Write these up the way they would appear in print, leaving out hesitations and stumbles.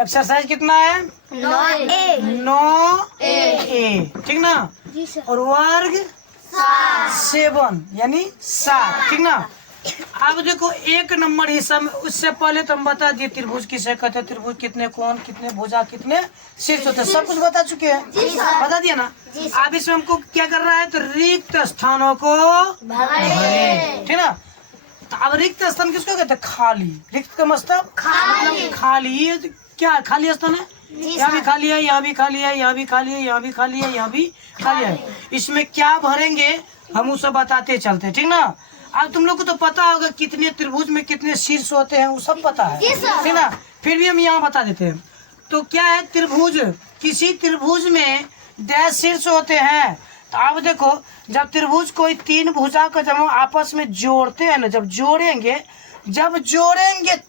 Exercise कितना है? 9A, ठीक ना। और वर्ग 7 यानी 7, ठीक ना। अब देखो 1 नंबर हिस्सा में, उससे पहले तो हम बता दिए त्रिभुज किसे कहते हैं, त्रिभुज कितने कोण, कितने भुजा, कितने शीर्ष होते हैं, सब कुछ बता चुके हैं, बता दिया ना। अब इसमें हमको क्या कर रहा है, तो रिक्त स्थानों को भरे, ठीक ना। तो अब रिक्त स्थान किसको कहते हैं? खाली। रिक्त का मतलब खाली। ये क्या खाली स्थान है? यहाँ भी खाली है, यहाँ भी खाली है, यहाँ भी खाली है, यहाँ भी खाली है, यहाँ भी खाली है। इसमें क्या भरेंगे हम उसे बताते चलते, ठीक ना। अब तुम लोग को तो पता होगा कितने त्रिभुज में कितने शीर्ष होते हैं, वो सब पता है, ठीक ना। फिर भी हम यहाँ बता देते हैं। तो क्या है, त्रिभुज, किसी त्रिभुज में डैश शीर्ष होते हैं। तो अब देखो, जब त्रिभुज कोई 3 भुजा को जब हम आपस में जोड़ते हैं ना, जब जोड़ेंगे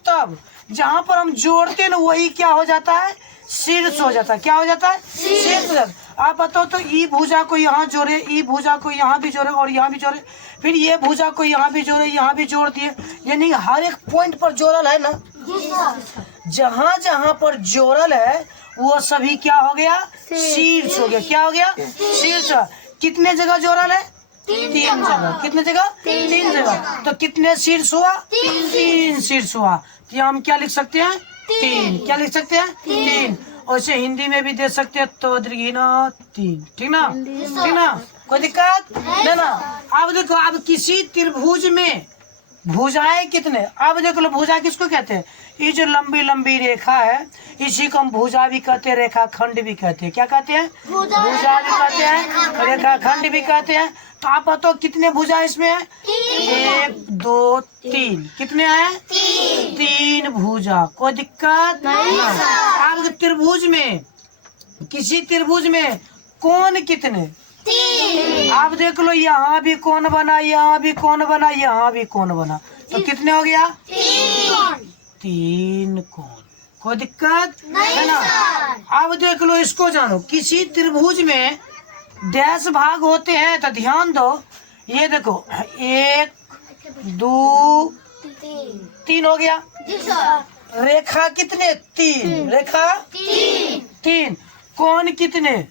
तब जहाँ पर हम जोड़ते हैं ना, वही क्या हो जाता है, शीर्ष हो जाता है। क्या हो जाता है? शीर्ष हो जाता है। आप बताओ तो ई भुजा को यहाँ जोड़े, ई भुजा को यहाँ भी जोड़े और यहाँ भी जोड़े, फिर ये भुजा को यहाँ भी जोड़े, यहाँ भी जोड़ दिए, यानी हर एक पॉइंट पर जोड़ल है ना। जहाँ जहाँ पर जोड़ल है वो सभी क्या हो गया, शीर्ष हो गया। क्या हो गया? शीर्ष। कितने जगह जोड़ल है? 3 जगह। कितने जगह? 3 जगह। तो कितने शीर्ष हुआ? 3 शीर्ष हुआ। तो यहाँ हम क्या लिख सकते हैं? 3। क्या लिख सकते हैं? 3। वैसे हिंदी में भी दे सकते हैं, तो दीर्घिना 3, ठीक ना, ठीक ना, कोई दिक्कत नहीं ना। अब देखो, अब किसी त्रिभुज में भुजाएं कितने, अब देख लो, भुजा किसको कहते हैं? ये जो लंबी लंबी रेखा है, इसी को हम भुजा भी कहते हैं, रेखा खंड भी कहते हैं। क्या कहते हैं? भुजा भी कहते हैं, रेखा खंड भी कहते हैं। तो आप बताओ कितने भुजा इसमें है? 1 2 3। कितने हैं? 3 भुजा। कोई दिक्कत नहीं। अब त्रिभुज में, किसी त्रिभुज में कोण कितने? 3। आप देख लो, यहाँ भी कोण बना, यहाँ भी कोण बना, यहाँ भी कोण बना, तो कितने हो गया? 3 कोण। कोई दिक्कत है ना। अब देख लो, इसको जानो, किसी त्रिभुज में डैश भाग होते हैं, तो ध्यान दो, ये देखो 1 2 3 हो गया। रेखा कितने? 3 रेखा 3। कोण कितने?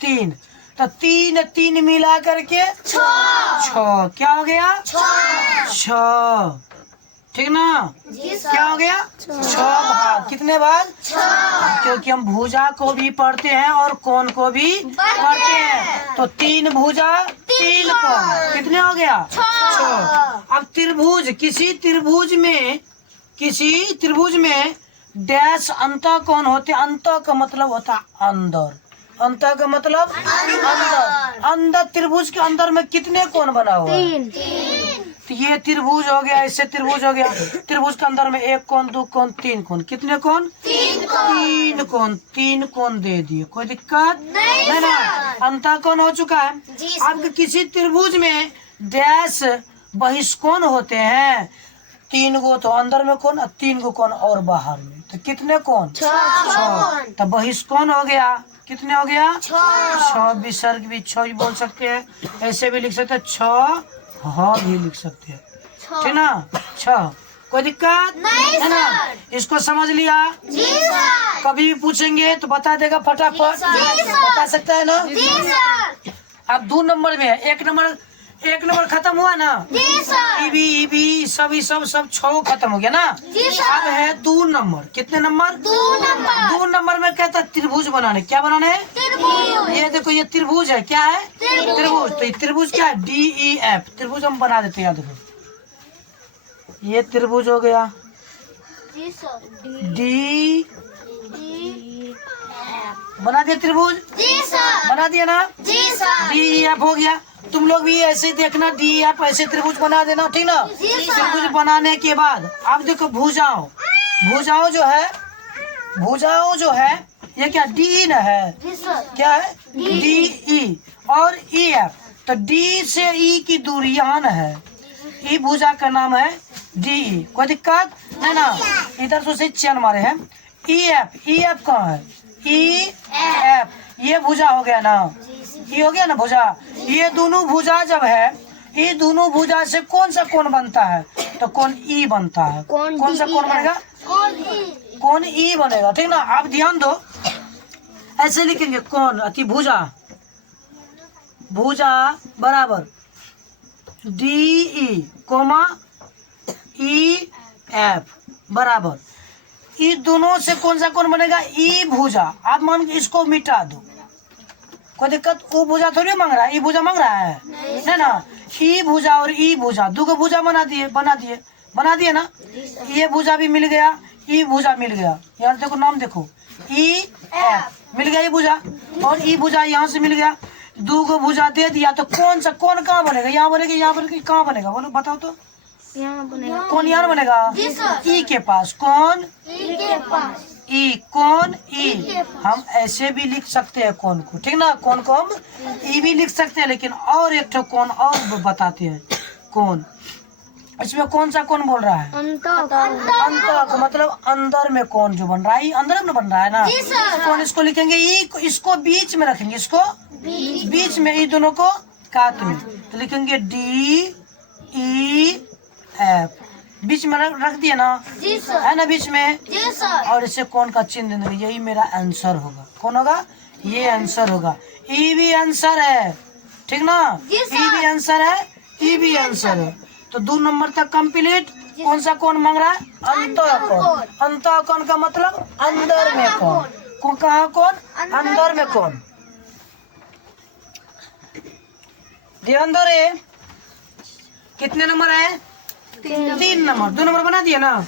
3। तो 3 मिला करके 6। क्या हो गया? 6, ठीक ना। क्या हो गया? 6 भाग। कितने भाग? 6। क्योंकि हम भुजा को भी पढ़ते हैं और कोण को भी पढ़ते हैं, तो 3 भुजा 3 कोण। कितने हो गया? 6। अब त्रिभुज, किसी त्रिभुज में डैश अंत कोण होते। अंत का मतलब होता है अंदर। अंत का मतलब अंदर त्रिभुज के अंदर में कितने कोण बना हुआ है? 3। तो ये त्रिभुज हो गया, इससे त्रिभुज हो गया। त्रिभुज के अंदर में 1 कोण 2 कोण 3 कोण। कितने कोण? 3 कोण। 3 कोण दे दिए, कोई दिक्कत नहीं ना। अंत कोण हो चुका है। अब किसी त्रिभुज में डैश बहिष्कोण होते हैं, 3 गो तो अंदर में कोण, 3 गो कोण और बाहर में, तो कितने कोण? 6। तो बहिष्कोण हो गया। कितने हो गया? 6। विसर्ग भी 6 ही बोल सकते हैं, ऐसे भी लिख सकते हैं, 6 भी लिख सकते हैं, ठीक ना। 6। कोई दिक्कत नहीं है ना। इसको समझ लिया? जी सर। कभी भी पूछेंगे तो बता देगा फटाफट, बता सकता है ना। जी सर। अब 2 नंबर में है, 1 नंबर खत्म हुआ ना। जी सर। ई सब 6 खत्म हो गया ना। जी सर। अब है 2 नंबर। कितने नंबर? 2 नंबर में कहता है त्रिभुज बनाने। क्या बनाने है? त्रिभुज। ये देखो, ये त्रिभुज है। क्या है? त्रिभुज। तो ये त्रिभुज क्या है? DEF। त्रिभुज हम बना देते हैं, याद रखो, ये त्रिभुज हो गया। जी सर। D बना दिया त्रिभुज। जी सर। बना दिया ना। जी सर। DEF हो गया। तुम लोग भी ऐसे देखना, DEF ऐसे त्रिभुज बना देना, ठीक ना। त्रिभुज बनाने के बाद अब देखो, भुजाओं जो है ये क्या? D ना है। क्या है? DE और EF। तो D से E की दूरी यहाँ न है, ई भुजा का नाम है DE। कोई दिक्कत है ना। इधर से चैन मारे हैं। EF कहाँ है? EF। ये भुजा हो गया ना, ये हो गया ना भुजा। ये दोनों भुजा जब है, ये दोनों भुजा से कौन सा कोण बनता है? तो कोण ई बनता है। कौन सा कोण बनेगा? कोण ई बनेगा। ठीक ना। आप ध्यान दो, ऐसे लिखेंगे कोण अति भुजा, भुजा बराबर D E coma E F बराबर, ये दोनों से कौन सा कोण बनेगा? ई भुजा। आप मान के इसको मिटा दो, कोई दिक्कत? वो भुजा थोड़ी मांग रहा है, ई भुजा मांग रहा है नहीं ना। ई भुजा और ई भुजा दो भुजा बना दिए ना। ये भुजा भी मिल गया, ई भुजा मिल गया। यहाँ देखो नाम देखो, ई एफ मिल गया ये भुजा, और ई भुजा यहाँ से मिल गया। दो भुजा दे दिया तो कौन सा कोण कहाँ बनेगा? यहाँ बनेगा, यहाँ बनेगा, कहाँ बनेगा? बोलो बताओ तो। कौन यहाँ बनेगा? ई के पास। कौन ई, कौन ई। हम ऐसे भी लिख सकते हैं कौन को, ठीक ना। कौन को हम ई भी लिख सकते हैं, लेकिन और एक ठो कौन और बताते हैं। कौन इसमें कौन सा कौन बोल रहा है? अंतक मतलब अंदर में कौन जो बन रहा है, अंदर में बन रहा है ना। कौन इसको लिखेंगे ई, इसको बीच में रखेंगे, इसको बीच में, ई दोनों को काट में तो लिखेंगे डी ई एफ। बीच में रख दिया ना, है ना बीच में। और इसे कौन का चिन्ह देंगे, यही मेरा आंसर होगा। कौन होगा? ये आंसर होगा। ई भी आंसर है, ठीक ना। ई भी आंसर है, ई भी आंसर है। तो 2 नंबर तक कंप्लीट। कौन सा कौन मांग रहा है? अंतःकोण। अंतःकोण का मतलब अंदर में कौन। कहाँ कौन? अंदर में कौन। ध्यान दो रे, कितने नंबर है? 3 नंबर। 2 नंबर बना दिया ना।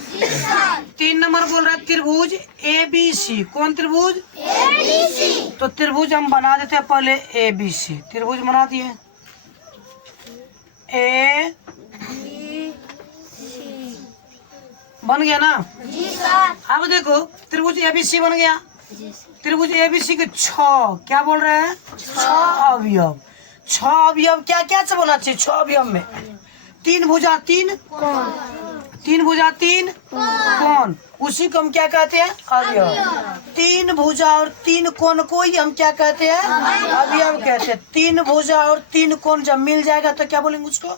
3 नंबर बोल रहा है त्रिभुज ABC। कौन त्रिभुज? ABC। तो त्रिभुज हम बना देते हैं पहले ABC। त्रिभुज बना दिए A बन गया ना। अब देखो त्रिभुज ABC बन गया। त्रिभुज ABC के 6 क्या बोल रहे हैं? 6 अवयव। 6 अवयव क्या क्या से बोलना चाहिए? 6 अवयव में 3 भुजा 3 कोण, 3 भुजा 3 कोण, उसी को हम क्या कहते हैं? अवयव। 3 भुजा और 3 कोण को ही हम क्या कहते हैं? अवयव कहते हैं। 3 भुजा और 3 कोण जब मिल जाएगा तो क्या बोलेंगे उसको?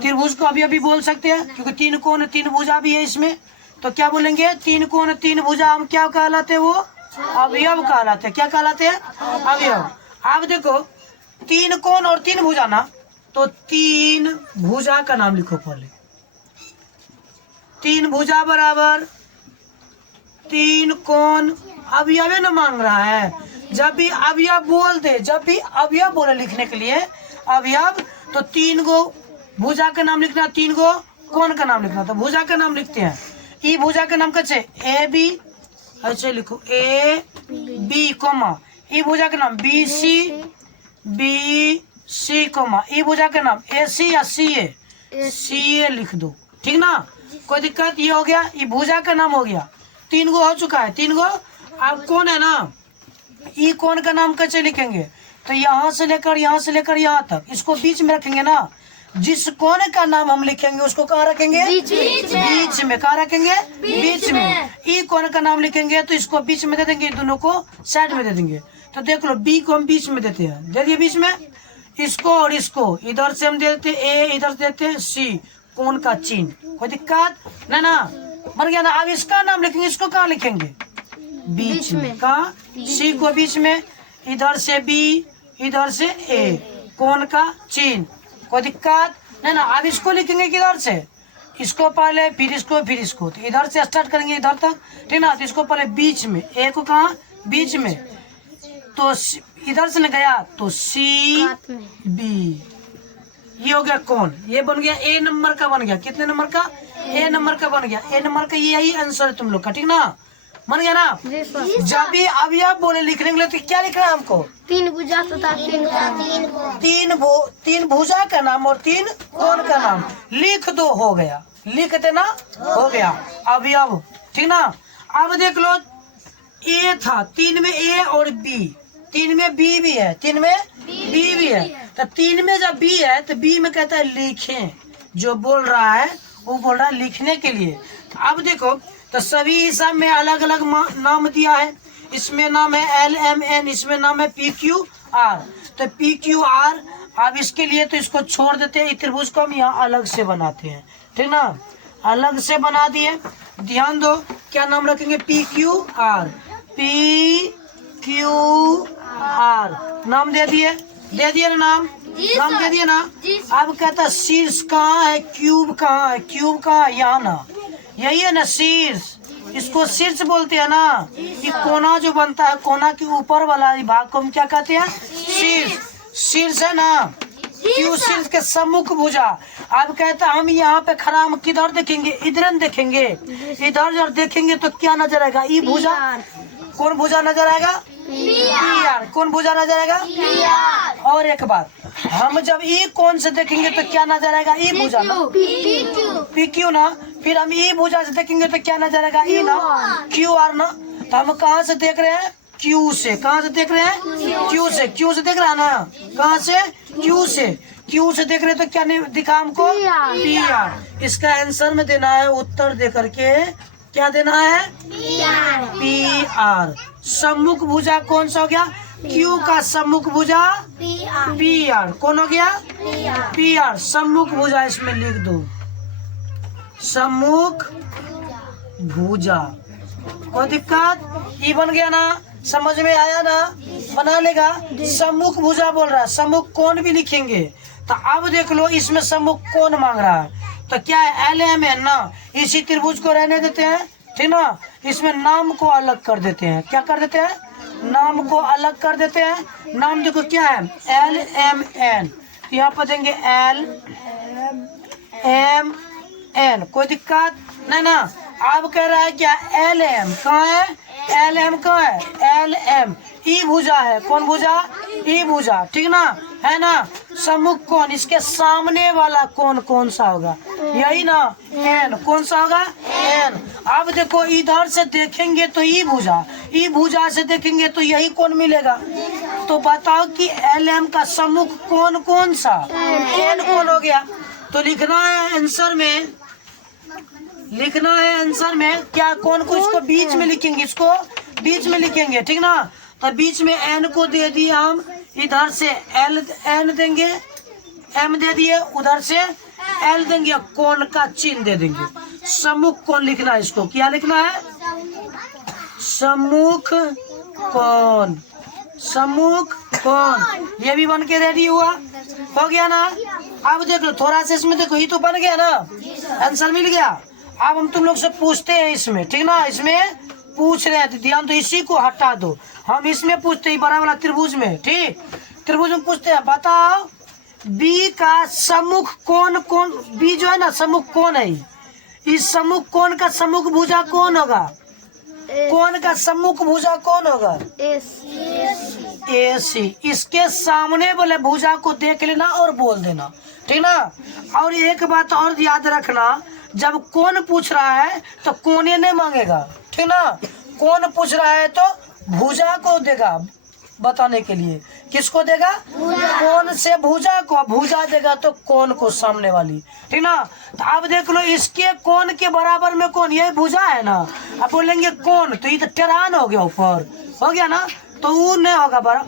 त्रिभुज को अवयव भी बोल सकते हैं, क्योंकि 3 कोण 3 भुजा भी है इसमें। तो क्या बोलेंगे? 3 कोण 3 भुजा हम क्या कहलाते हैं? वो अवयव कहलाते हैं। क्या कहलाते हैं? अवयव। आप देखो 3 कोण और 3 भुजा ना, तो 3 भुजा का नाम लिखो पहले। 3 भुजा बराबर 3 कोण। अवयव न मांग रहा है। जब भी अवयव बोल दे, जब भी अवयव बोले लिखने के लिए अवयव, तो 3 गो भुजा का नाम लिखना, 3 गो कोण का नाम लिखना। तो भुजा का नाम लिखते हैं। ई भुजा का नाम कैसे? AB ऐसे लिखो, AB कोमा। ई भुजा का नाम BC कोमा। ई भुजा का नाम AC या CA लिख दो, ठीक ना। कोई दिक्कत? ये हो गया, ये भुजा का नाम हो गया। 3 गो हो चुका है, 3 गो। अब कौन है ना, ई कौन का नाम कैसे लिखेंगे? तो यहाँ से लेकर यहाँ तक इसको बीच में रखेंगे ना। जिस कोण का नाम हम लिखेंगे उसको कहाँ रखेंगे? बीच में। कहाँ रखेंगे? बीच में। ई कोण का नाम लिखेंगे तो इसको बीच में दे देंगे, दोनों को साइड में दे देंगे। तो देख लो, बी को हम बीच में देते हैं, दे दिए बीच में। इसको और इसको इधर से हम दे देते A, इधर से देते C, कोण का चिन्ह। कोई दिक्कत नहीं ना, बन गया ना। अब इसका नाम लिखेंगे, इसको कहाँ लिखेंगे? बीच में। कहाँ? C को बीच में, इधर से B, इधर से A, कोण का चिन्ह। कोई दिक्कत नहीं ना। अब इसको लिखेंगे किधर से? इसको पहले, फिर इसको, फिर इसको। तो इधर से स्टार्ट करेंगे इधर तक, ठीक ना। तो इसको पहले बीच में, A को कहाँ? बीच में। तो इधर से न गया तो CB, ये हो गया कौन। ये बन गया A नंबर का, बन गया कितने नंबर का? A नंबर का बन गया। A नंबर का यही आंसर है तुम लोग का, ठीक ना। बन गया ना। जब भी अब आप बोले लिखने के लिए तो क्या लिखना है हमको? 3 भुजा तथा 3 भुजा का नाम और 3 कोण का नाम लिख दो, हो गया। लिख देना, हो गया। अब ठीक ना। अब देख लो, A था, 3 में A और B, 3 में B भी है, 3 में B भी है। तो 3 में जब B है तो B में कहता है लिखें। जो बोल रहा है वो बोल रहा है लिखने के लिए। अब देखो, तो सभी सब में अलग अलग नाम दिया है। इसमें नाम है LMN, इसमें नाम है PQR। तो PQR अब इसके लिए तो इसको छोड़ देते हैं, त्रिभुज को हम यहाँ अलग से बनाते हैं, ठीक ना। अलग से बना दिए, ध्यान दो क्या नाम रखेंगे, P Q R, P Q R नाम दे दिए ना, नाम दे दिए ना। अब कहता शीर्ष कहाँ है, क्यूब कहाँ है, क्यूब कहाँ है, यहाँ ना, यही है ना शीर्ष, इसको शीर्ष बोलते हैं ना। ये कोना जो बनता है, कोना के ऊपर वाला भाग को हम क्या कहते हैं, शीर्ष, शीर्ष है ना, क्यों शीर्ष के सम्मुख भुजा। अब कहता हम यहाँ पे खड़ा, हम किधर देखेंगे, इधर देखेंगे, इधर जब देखेंगे तो क्या नजर आएगा, ई भुजा, कौन भुजा नजर आएगा, पी आर, कौन भुजा नजर आएगा, पी आर। और एक बात, हम जब ई कौन से देखेंगे तो क्या नजर आएगा, ई भुजा ना, पी क्यू ना। फिर हम ई भुजा से देखेंगे तो क्या नजर आएगा, ई ना, क्यू आर ना। तो हम कहाँ से देख रहे हैं, क्यू से, कहाँ से देख रहे हैं, क्यू से, क्यू से देख रहे हैं ना, कहाँ से, क्यू से, क्यू से देख रहे तो क्या नहीं दिखा हमको, पी आर। इसका आंसर में देना है, उत्तर दे करके क्या देना है, पी आर। सम्मुख भुजा कौन सा हो गया, क्यू का सम्मुख भुजा पी आर, कौन हो गया, पी आर। सम्मुख भुजा इसमें लिख दो, सम्मुख भुजा, कोई दिक्कत, ये बन गया ना, समझ में आया ना, बना लेगा। सम्मुख भुजा बोल रहा है, सम्मुख कोण भी लिखेंगे। तो अब देख लो इसमें सम्मुख कोण मांग रहा है, तो क्या है, एल एम एन ना, इसी त्रिभुज को रहने देते हैं, ठीक ना। इसमें नाम को अलग कर देते हैं, क्या कर देते हैं, नाम को अलग कर देते हैं। नाम देखो क्या है, एल एम एन, यहाँ पर देंगे एल एम एन, कोई दिक्कत नहीं ना। अब कह रहा है क्या, एल एम कहाँ है, एल एम कहाँ है, एल एम, ई भुजा है, कौन भुजा, ई भुजा, ठीक ना, है ना। सम्मुख कोण, इसके सामने वाला कोण कौन सा होगा, यही ना, एन, कौन सा होगा, एन। अब देखो इधर से देखेंगे तो ई भुजा, ई भुजा से देखेंगे तो यही कोण मिलेगा। तो बताओ कि एल एम का सम्मुख कोण कौन सा, एन कोण हो गया। तो लिखना है आंसर में, लिखना है आंसर में क्या, कौन को, इसको बीच में लिखेंगे, इसको बीच में लिखेंगे, ठीक ना। तो बीच में एन को दे दिया हम, इधर से एल एन देंगे, एम दे दिए, उधर से एल देंगे, कोण का चिन्ह दे देंगे। सम्मुख कोण लिखना है, इसको क्या लिखना है, सम्मुख कोण, सम्मुख कोण। ये भी बन के रेडी हुआ, हो गया ना। अब देख लो थोड़ा सा इसमें देखो, ये तो बन गया ना, आंसर मिल गया। अब हम तुम लोग से पूछते हैं इसमें, ठीक ना, इसमें पूछ रहे हैं, ध्यान दो, इसी को हटा दो, हम इसमें पूछते हैं बड़ा वाला त्रिभुज में, ठीक, त्रिभुज में पूछते हैं, बताओ बी का सम्मुख कोण कौन, बी जो है ना सम्मुख कोण है, इस सम्मुख कोण का सम्मुख भुजा कौन होगा, कोण का सम्मुख भुजा कौन होगा, ए सी। इसके सामने वाले भुजा को देख लेना और बोल देना, ठीक ना। और एक बात और याद रखना, जब कोण पूछ रहा है तो कोने नहीं मांगेगा, ठीक ना। कोण पूछ रहा है तो भुजा को देगा बताने के लिए, किसको देगा, कोण से भुजा को, भुजा देगा तो कोण को सामने वाली, ठीक ना। तो अब देख लो इसके कोण के बराबर में कौन, ये भुजा है ना, अब बोलेंगे कोण तो ये तो टेढ़ान हो गया, ऊपर हो गया ना, तो वो नहीं होगा बड़ा,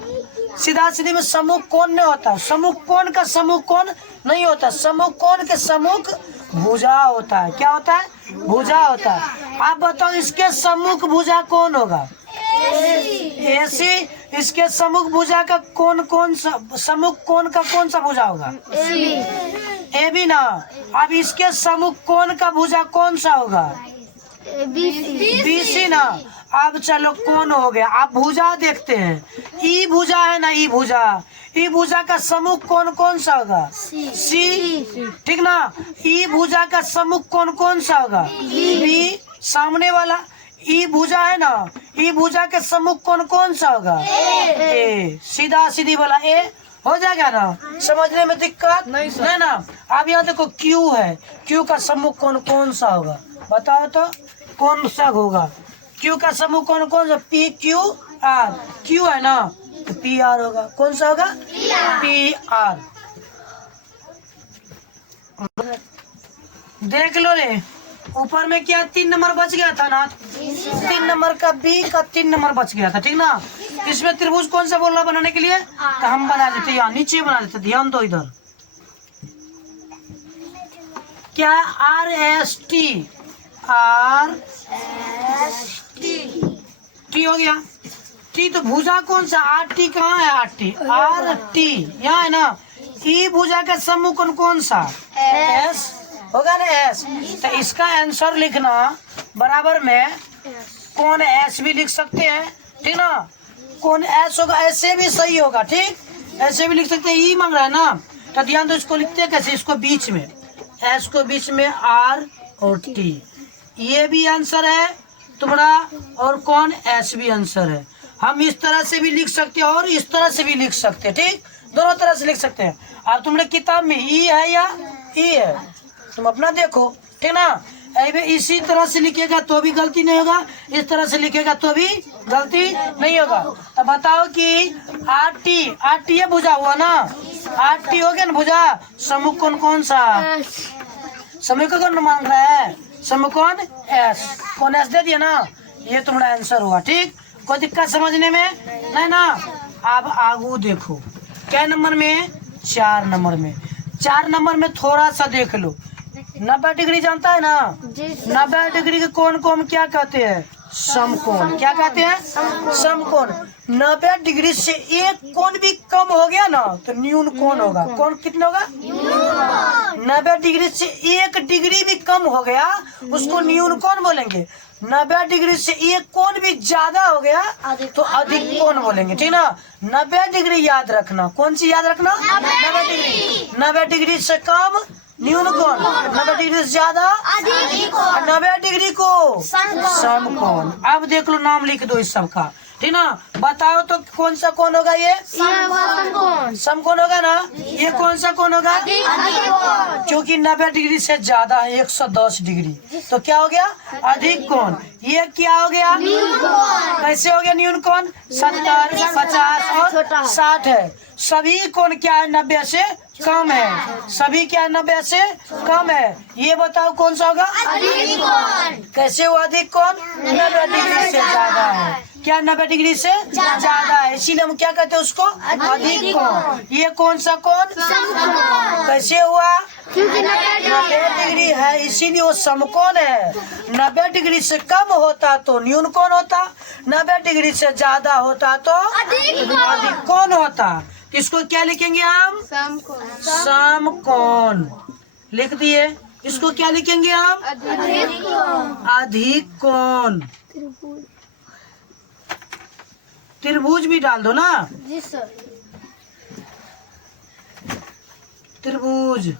सीधा सीधी में सम्मुख कोण नहीं होता, सम्मुख कोण का सम्मुख कोण नहीं होता, सम्मुख कोण के सम्मुख भुजा होता है, क्या होता है, भुजा होता है। आप बताओ इसके सम्मुख भुजा कौन होगा, ऐसी। इसके सम्मुख भुजा का कौन सा, सम्मुख कोण का कौन सा भुजा होगा, ए बी ना। अब इसके सम्मुख कोण का भुजा कौन सा होगा, बी सी ना। अब चलो कोण हो गया, आप भुजा देखते हैं, ई भुजा है ना, ई भुजा, ई भुजा का सम्मुख कोण कौन सा होगा, सी, ठीक ना। ई भुजा का सम्मुख कोण कौन सा होगा, बी, सामने वाला। ई भुजा है ना, ई भुजा के सम्मुख कोण कौन सा होगा, ए, सीधा सीधी वाला ए हो जाएगा ना, समझने में दिक्कत नहीं ना। अब यहाँ देखो क्यू है, क्यू का सम्मुख कोण कौन सा होगा, बताओ तो कौन सा होगा, क्यू का सम्मुख कोण कौन सा, पी क्यू आर, क्यू है ना तो पी आर होगा, कौन सा होगा, पी आर। देख लो रे, ऊपर में क्या 3 नंबर बच गया था ना, 3 नंबर का बी का 3 नंबर बच गया था, ठीक ना। इसमें त्रिभुज कौन सा बोल रहा बनाने के लिए? तो हम बना देते, यहाँ नीचे बना देते, ध्यान दो इधर। क्या RST टी हो गया। टी तो भुजा कौन सा? RT कहाँ है? RT यहाँ है ना। ई भुजा का समूह कौन कौन सा? S होगा ना, S। तो इसका आंसर लिखना बराबर में कौन S भी लिख सकते हैं, ठीक ना। कौन S होगा, ऐसे भी सही होगा, ठीक, ऐसे भी लिख सकते हैं। ई मांग रहा है ना, तो ध्यान दो, इसको लिखते हैं कैसे? इसको बीच में, S को बीच में R और T, ये भी आंसर है तुम्हारा, और कौन S भी आंसर है। हम इस तरह से भी लिख सकते हैं और इस तरह से भी लिख सकते हैं, ठीक, दोनों तरह से लिख सकते हैं। अब तुम्हारे किताब में ई है या ई है, तुम अपना देखो, ठीक ना। अभी इसी तरह से लिखेगा तो भी गलती नहीं होगा, इस तरह से लिखेगा तो भी गलती नहीं होगा। तो बताओ कि RT ये भुजा हुआ ना, RT हो गया ना भुजा। समूह कौन कौन सा? समूह को कौन मांग रहा है? समूह कौन? S। कौन S दे दिया ना, ये तुम्हारा आंसर हुआ, ठीक। कोई दिक्कत समझने में नहीं ना। अब आगू देखो, क्या नंबर में? 4 नंबर में। 4 नंबर में थोड़ा सा देख लो। 90 डिग्री जानता है ना? 90 डिग्री के कोण को हम क्या कहते हैं? समकोण। क्या कहते हैं? समकोण। 90 डिग्री से एक कोण भी कम हो गया ना तो न्यून कोण होगा। कौन कितना होगा? 90 डिग्री से 1 डिग्री भी कम हो गया उसको न्यून कोण बोलेंगे। 90 डिग्री से एक कोण भी ज्यादा हो गया तो अधिक कोण बोलेंगे, ठीक ना। 90 डिग्री याद रखना। कौन सी याद रखना? 90 डिग्री। 90 डिग्री से कम न्यून कोण, 90 डिग्री से ज्यादा 90 डिग्री को समकोण। अब देख लो, नाम लिख दो इस सब का, ठीक ना। बताओ तो कौन सा कोण होगा? ये समकोण होगा ना। ये कौन सा कोण होगा? क्योंकि 90 डिग्री से ज्यादा है 110 डिग्री, तो क्या हो गया? अधिक कोण। ये क्या हो गया? कैसे हो गया न्यून कोण? 70, 50 और 60 है। सभी कोण क्या है? 90 से कम है। सभी क्या 90 से कम है। ये बताओ कौन सा होगा? अधिक कोण। कैसे हुआ अधिक कोण? 90 डिग्री से ज्यादा है। क्या 90 डिग्री से ज्यादा है, इसीलिए हम क्या कहते हैं उसको? अधिक कोण। ये कौन सा कोण? कैसे हुआ? 90 डिग्री है इसीलिए वो समकोण है। 90 डिग्री से कम होता तो न्यून कोण होता, 90 डिग्री से ज्यादा होता तो अधिक कोण होता। इसको क्या लिखेंगे हम? समकोण लिख दिए। इसको क्या लिखेंगे हम? अधिक कोण। त्रिभुज भी डाल दो ना। जी सर। त्रिभुज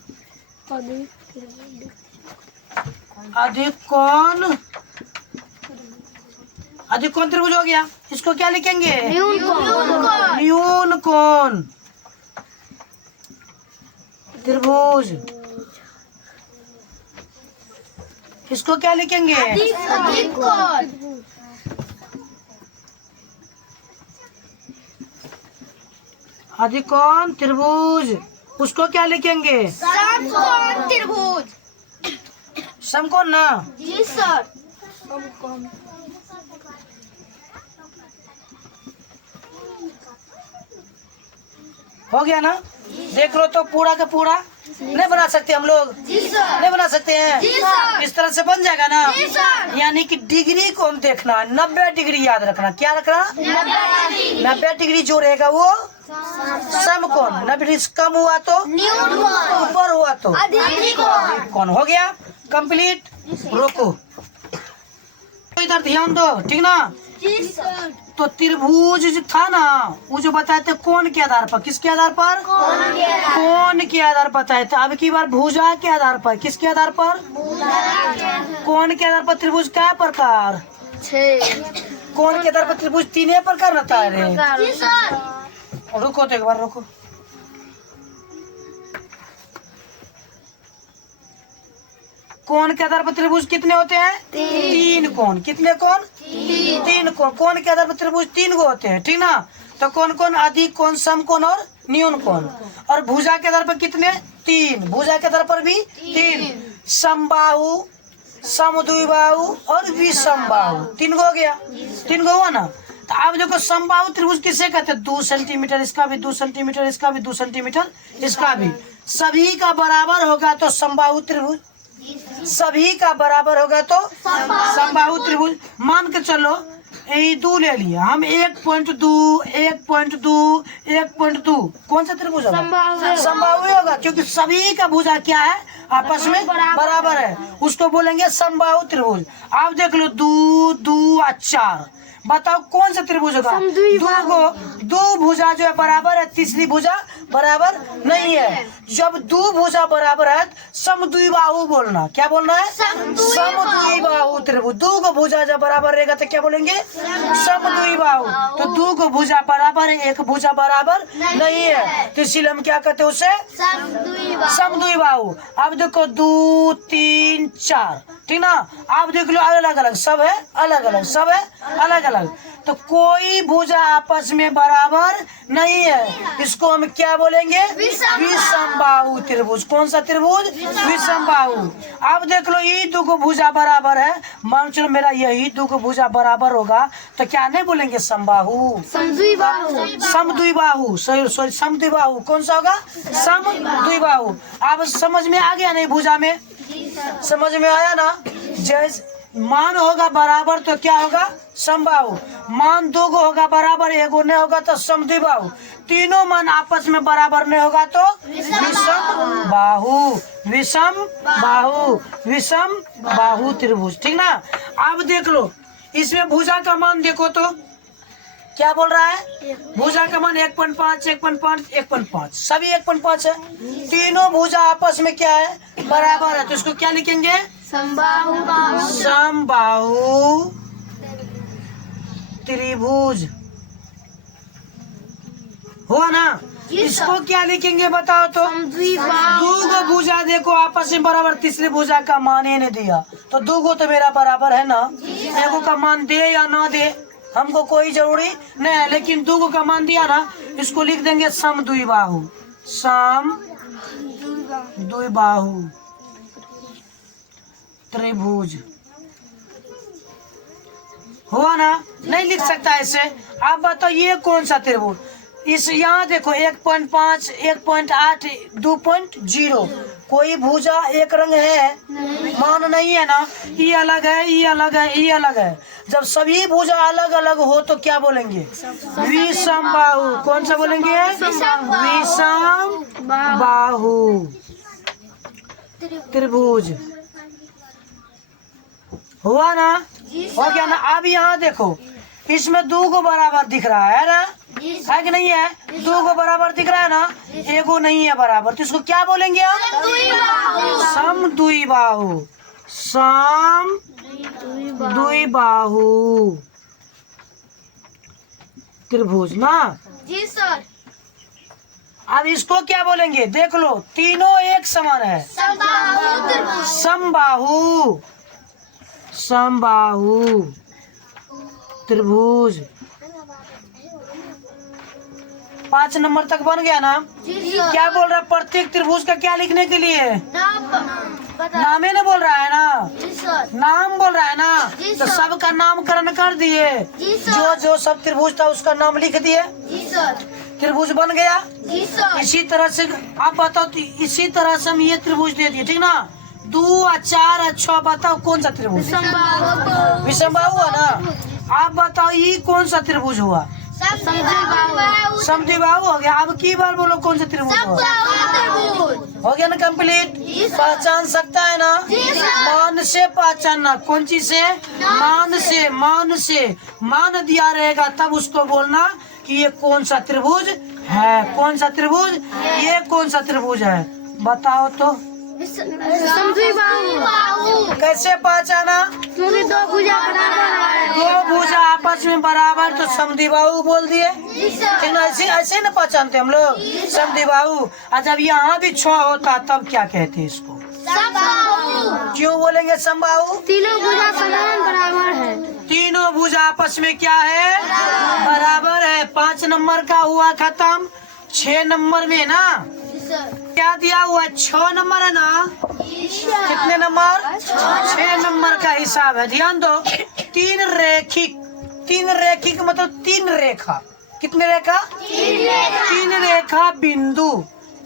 अधिक कोण, अधिक कोण त्रिभुज हो गया। इसको क्या लिखेंगे? न्यून कोण त्रिभुज। इसको क्या लिखेंगे? अधिक कोण। अधिक कोण त्रिभुज। उसको क्या लिखेंगे? समकोण त्रिभुज। समकोण ना। जी सर। हो गया ना। देख लो तो पूरा का पूरा नहीं बना सकते हम लोग? जी सर। नहीं बना सकते हैं? जी सर। इस तरह से बन जाएगा ना। जी सर। यानी कि डिग्री को हम देखना, 90 डिग्री याद रखना। क्या रखना? 90 डिग्री जो रहेगा वो समकोण। 90 डिग्री से कम हुआ तो न्यून कोण। ऊपर हुआ तो अधिक कोण। कौन हो गया कंप्लीट। रोको, इधर ध्यान दो, ठीक ना। जी सर। तो त्रिभुज जो था ना वो जो बताए थे कोण के आधार पर, किसके आधार पर? कोण के आधार पर बताए थे। अब की बार भुजा के आधार पर, किसके आधार पर? कोण के आधार पर त्रिभुज क्या प्रकार? 6। कोण के आधार पर त्रिभुज 3 प्रकार रहता है रे। जी सर। रुको तो एक बार रुको। कोण के आधार पर त्रिभुज कितने होते हैं? 3 कोण। कितने कोण? 3 कोण। कोण के आधार पर त्रिभुज 3 गो होते हैं, ठीक ना। तो कौन कौन? अधिक कोण, समकोण और न्यून कोण। और भुजा के आधार पर कितने? 3। भुजा के आधार पर भी 3। समबाहु, समद्विबाहु और विषमबाहु 3 गो हो गया। 3 गो हुआ ना। तो आप देखो समबाहु त्रिभुज किसे कहते हैं? 2 सेंटीमीटर इसका भी, 2 सेंटीमीटर इसका भी, 2 सेंटीमीटर इसका भी, सभी का बराबर होगा तो समबाहु त्रिभुज, सभी का बराबर होगा तो समबाहु त्रिभुज। मान के चलो ये 2 ले लिया हम, 1.2 1.2 1.2, कौन सा त्रिभुज होगा? समबाहु ही होगा, क्योंकि सभी का भुजा क्या है? आपस में बराबर है, उसको बोलेंगे समबाहु त्रिभुज। आप देख लो 2 2 और 4, बताओ कौन सा त्रिभुज होगा? दो भुजा जो है बराबर है, तीसरी भुजा बराबर नहीं है। जब 2 भुजा बराबर है समद्विबाहु बोलना, क्या बोलना है? समद्विबाहु त्रिभुज। 2 को भुजा जब बराबर रहेगा तो क्या बोलेंगे? समद्विबाहु। तो 2 को भुजा बराबर है, 1 भुजा बराबर नहीं है, तो इसीलिए हम क्या कहते हैं उसे? समद्विबाहु। अब देखो 2 3 4, ठीक ना? आप देख लो अलग अलग सब है, अलग अलग सब है, अलग अलग, तो कोई भुजा आपस में बराबर नहीं है, इसको हम क्या बोलेंगे? विषमबाहु त्रिभुज। कौन सा त्रिभुज? विषमबाहु। आप देख लो ये 2 को भुजा बराबर है, मान चलो मेरा यही 2 को भुजा बराबर होगा तो क्या नहीं बोलेंगे? समबाहु, समद्विबाहु, सॉरी समद्विबाहु। कौन सा होगा? समद्विबाहु। आप समझ में आ गया नहीं? भुजा में समझ में आया ना? जैसे मान होगा बराबर तो क्या होगा? समबाहु। मान 2 को होगा बराबर, 1 नहीं होगा तो समद्विबाहु। तीनों मान आपस में बराबर नहीं होगा तो विषम बाहु, विषम बाहु, विषम बाहु त्रिभुज, ठीक ना? अब देख लो इसमें भुजा का मान देखो तो क्या बोल रहा है? भुजा का मान 1.5 1.5 1.5, सभी 1.5 है। तीनों भुजा आपस में क्या है? बराबर है, तो इसको क्या लिखेंगे? समबाहु त्रिभुज, हुआ ना? इसको क्या लिखेंगे बताओ तो? 2 को भुजा देखो आपस में बराबर, तीसरी भुजा का मान ही नहीं दिया, तो 2 को तो मेरा बराबर है ना, 1 का मान दे या ना दे हमको कोई जरूरी नहीं है, लेकिन 2 को का मान दिया ना, इसको लिख देंगे समद्विबाहु, समद्विबाहु त्रिभुज, हुआ ना? नहीं लिख सकता ऐसे। आप बताओ ये कौन सा त्रिभुज? इस यहाँ देखो 1.5 1.8 2.0, कोई भुजा एक रंग है? मान नहीं है ना, ये अलग है, ये अलग है, ये अलग है। जब सभी भुजा अलग अलग हो तो क्या बोलेंगे? विषमबाहु। कौन सा बोलेंगे? विषमबाहु त्रिभुज, हुआ ना? हो गया ना? अब यहाँ देखो इसमें 2 को बराबर दिख रहा है ना, है कि नहीं है? 2 को बराबर दिख रहा है ना, 1 को नहीं है बराबर, तो इसको क्या बोलेंगे हम? समद्विबाहु, समद्विबाहु त्रिभुज ना? जी सर। अब इसको क्या बोलेंगे? देख लो तीनों एक समान है, समबाहु, समबाहु त्रिभुज। 5 नंबर तक बन गया ना? क्या बोल रहा है? प्रत्येक त्रिभुज का क्या लिखने के लिए? नामे ने बोल रहा है ना, नाम बोल रहा है ना, तो सबका नामकरण कर दिए, जो जो सब त्रिभुज था उसका नाम लिख दिए, त्रिभुज बन गया। इसी तरह से आप बताओ, इसी तरह से हम ये त्रिभुज दे दिए, ठीक ना? 2 और 4 और 6, बताओ कौन सा त्रिभुज? विषमबाहु हुआ ना? आप बताओ ये कौन सा त्रिभुज हुआ? समद्विबाहु हो गया। अब की बार बोलो कौन सा त्रिभुज हुआ? हो गया ना कंप्लीट? पहचान सकता है ना? मान से पहचानना। कौन चीज से? मान से। मान से मान दिया रहेगा तब उसको बोलना कि ये कौन सा त्रिभुज है। कौन सा त्रिभुज? ये कौन सा त्रिभुज है बताओ तो? कैसे पहचाना? क्योंकि 2 भुजा बराबर है। 2 भुजा आपस में बराबर तो समद्विबाहु बोल दिए, ठीक ना? ऐसे ऐसे न पहचानते हम लोग समद्विबाहु। और जब यहाँ भी 6 होता तब क्या कहते हैं इसको? क्यों बोलेंगे समबाहु? तीनों भुजा समान बराबर है। तीनों भुजा आपस में क्या है? बराबर है। 5 नंबर का हुआ खत्म। 6 नंबर में ना क्या दिया हुआ? 6 नंबर है ना? कितने नंबर? 6 नंबर का हिसाब है। ध्यान दो, 3 रेखिक तीन रेखिक मतलब तीन रेखा। कितने रेखा? तीन रेखा बिंदु।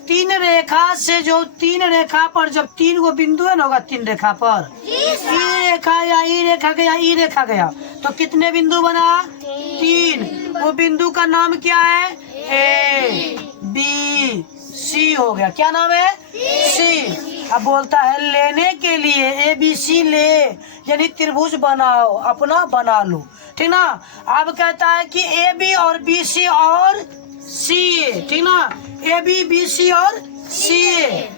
तीन रेखा से जो तीन रेखा पर जब तीन गो बिंदु है ना होगा तीन रेखा पर, ई रेखा या ई रेखा गया ई रेखा गया तो कितने बिंदु बना? तीन। वो बिंदु का नाम क्या है? ए बी सी हो गया। क्या नाम है? सी। अब बोलता है लेने के लिए ए बी सी ले, यानी त्रिभुज बनाओ, अपना बना लो, ठीक ना। अब कहता है कि ए बी और बी सी और सी ए, ठीक ना। ए बी बी सी और सी ए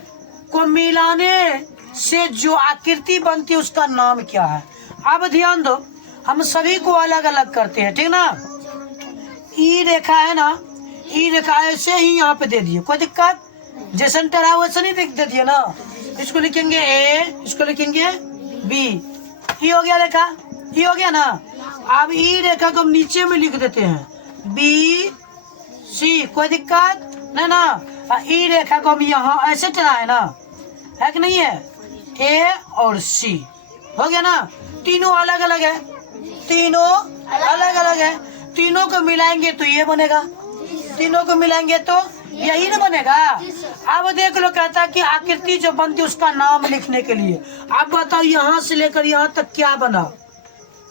को मिलाने से जो आकृति बनती है उसका नाम क्या है? अब ध्यान दो, हम सभी को अलग अलग करते हैं, ठीक ना। ई रेखा है ना, ई रेखा ऐसे ही यहाँ पे दे दिए, कोई दिक्कत? जैसे टरा वैसे नहीं दे दिए ना। इसको लिखेंगे ए, इसको लिखेंगे बी। ई हो गया रेखा, ई हो गया ना। अब ई रेखा को हम नीचे में लिख देते हैं बी सी, कोई दिक्कत नहीं ना। ई रेखा को हम यहाँ ऐसे टरा है ना, है कि नहीं है? ए और सी हो गया ना। तीनों अलग अलग है, तीनों अलग अलग है। तीनों को मिलाएंगे तो ये बनेगा, तीनों को मिलाएंगे तो यही ना बनेगा। अब देख लो, कहता है कि आकृति जो बनती है उसका नाम लिखने के लिए। अब बताओ यहाँ से लेकर यहाँ तक क्या बना?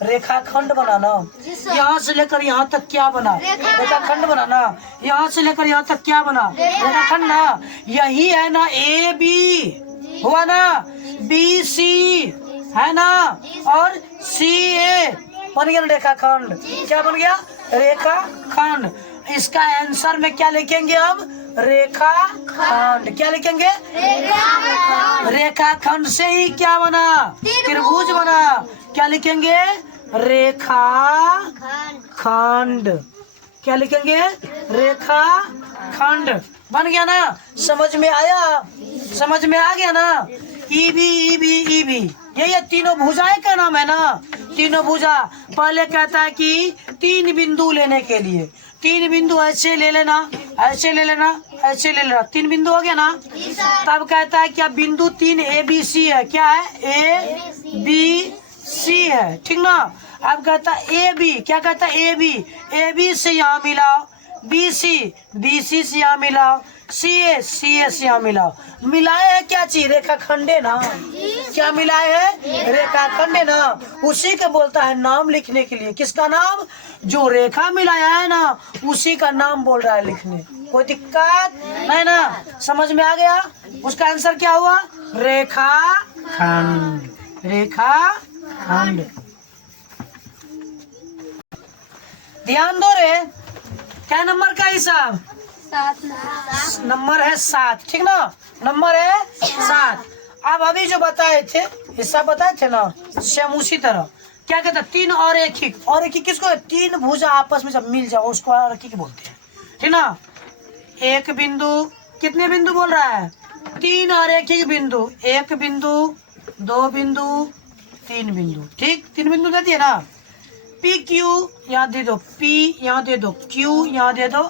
रेखाखंड बना ना। यहाँ से लेकर यहाँ तक क्या बना? रेखाखंड बना ना। यहाँ से लेकर यहाँ तक क्या बना? रेखाखंड ना। यही है ना, ए बी हुआ ना, बी सी है ना, और सी ए बन गया रेखाखंड। क्या बन गया? रेखाखंड। इसका आंसर में क्या लिखेंगे हम? रेखाखंड। क्या लिखेंगे? रेखाखंड से ही क्या बना? त्रिभुज बना। क्या लिखेंगे? रेखाखंड। क्या लिखेंगे? रेखाखंड। बन गया ना। समझ में आया? समझ में आ गया ना। E B E B E B, ये तीनों भुजाएं का नाम है ना। तीनों भुजा। पहले कहता है कि तीन बिंदु लेने के लिए, तीन बिंदु ऐसे ले लेना, ऐसे ले लेना, ऐसे ले लेना, तीन बिंदु हो गया ना। तब कहता है क्या बिंदु तीन ए बी सी है। क्या है? ए बी सी है, ठीक ना। अब कहता है ए बी, क्या कहता है? ए बी से यहाँ मिलाओ, बी सी से यहाँ मिलाओ, सी ए से यहाँ मिलाओ। मिलाए है क्या चीज? रेखाखंडे ना। क्या मिलाए है? रेखाखंडे ना। उसी के बोलता है नाम लिखने के लिए। किसका नाम? जो रेखा मिलाया है ना उसी का नाम बोल रहा है लिखने। कोई दिक्कत नहीं ना। समझ में आ गया? उसका आंसर क्या हुआ? रेखाखंड। रेखाखंड। ध्यान दो रे, क्या नंबर का हिसाब? नंबर है 7, ठीक ना। नंबर है 7। अब अभी जो बताए थे हिस्सा बताए थे ना, सेम उसी तरह। क्या कहता है? तीन और एक ही। और एक ही किसको? तीन भुजा आपस में जब मिल जाओ उसको और एक ही बोलते हैं, ठीक ना। एक बिंदु, कितने बिंदु बोल रहा है? तीन और एक ही बिंदु। एक बिंदु, दो बिंदु, तीन बिंदु, ठीक। तीन बिंदु दे दिए ना। पी क्यू यहाँ दे दो, पी यहाँ दे दो, क्यू यहाँ दे दो,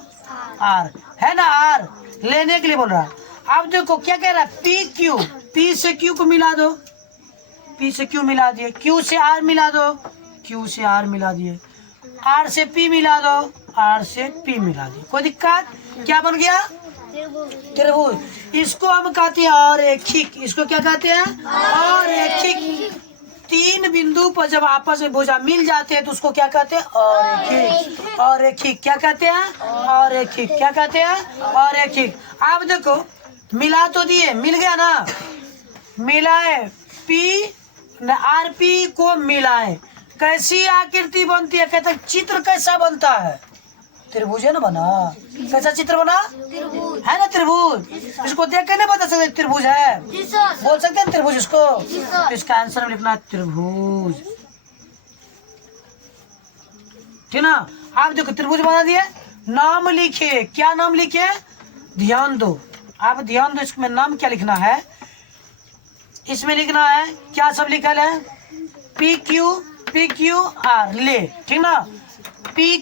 आर है ना। आर लेने के लिए बोल रहा है। अब देखो क्या कह रहा है? पी क्यू, पी से क्यू को मिला दो, पी से क्यू मिला दिए, क्यू से आर मिला दो, क्यू से आर मिला दिए, आर से पी मिला दो, आर से पी मिला दिए। कोई दिक्कत? क्या बन गया? त्रिभुज। इसको हम कहते हैं अरेखिक। इसको क्या कहते हैं? अरेखिक। तीन बिंदु पर जब आपस में भुजा मिल जाते हैं तो उसको क्या कहते हैं? अरेखिक। अरेखिक। क्या कहते हैं? अरेखिक। क्या कहते हैं? अरेखिक। आप देखो मिला तो दिए, मिल गया ना। मिलाए पी आर पी को मिलाए, कैसी आकृति बनती है? कहते हैं चित्र कैसा बनता है? त्रिभुज है ना बना। कैसा चित्र बना? है ना त्रिभुज। इसको देख के नहीं बता सकते त्रिभुज है? बोल सकते हैं त्रिभुज इसको। तो इसका आंसर में लिखना है त्रिभुज, ठीक ना। आप देखो त्रिभुज बना दिए। नाम लिखे। क्या नाम लिखे? ध्यान दो, आप ध्यान दो। इसमें नाम क्या लिखना है? इसमें लिखना है क्या सब लिखा है? पी क्यू आर ले, ठीक ना। पी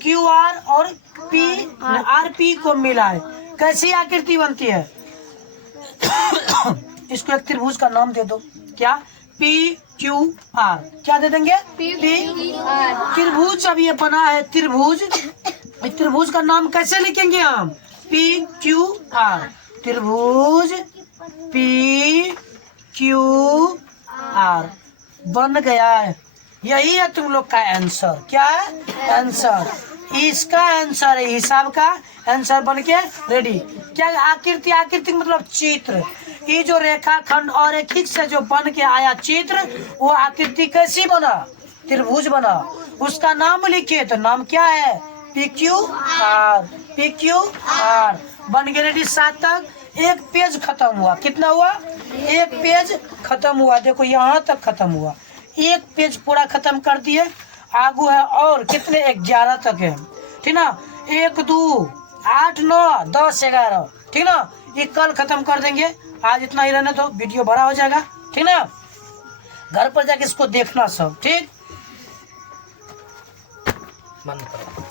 क्यू आर और पी आर पी को मिलाए कैसी आकृति बनती है? इसको एक त्रिभुज का नाम दे दो। क्या? PQR क्या दे देंगे? त्रिभुज अब ये बना है त्रिभुज, इस त्रिभुज का नाम कैसे लिखेंगे हम? PQR, त्रिभुज PQR बन गया है। यही है तुम लोग का आंसर। क्या है आंसर? इसका आंसर है, हिसाब का आंसर बन के रेडी। क्या आकृति? आकृति मतलब चित्र। ये जो रेखाखंड और रेखिक से जो बन के आया चित्र, वो आकृति कैसी बना? त्रिभुज बना। उसका नाम लिखिए, तो नाम क्या है? PQR। PQR बन गया रेडी। 7 तक एक पेज खत्म हुआ। कितना हुआ? एक पेज खत्म हुआ। देखो यहाँ तक खत्म हुआ, एक पेज पूरा खत्म कर दिए। आगू है और कितने? 11 तक है, ठीक ना। 1 2 8 9 10 11, ठीक ना। ये कल खत्म कर देंगे, आज इतना ही रहने दो, वीडियो बड़ा हो जाएगा, ठीक ना। घर पर जाके इसको देखना सब, ठीक। बंद करो।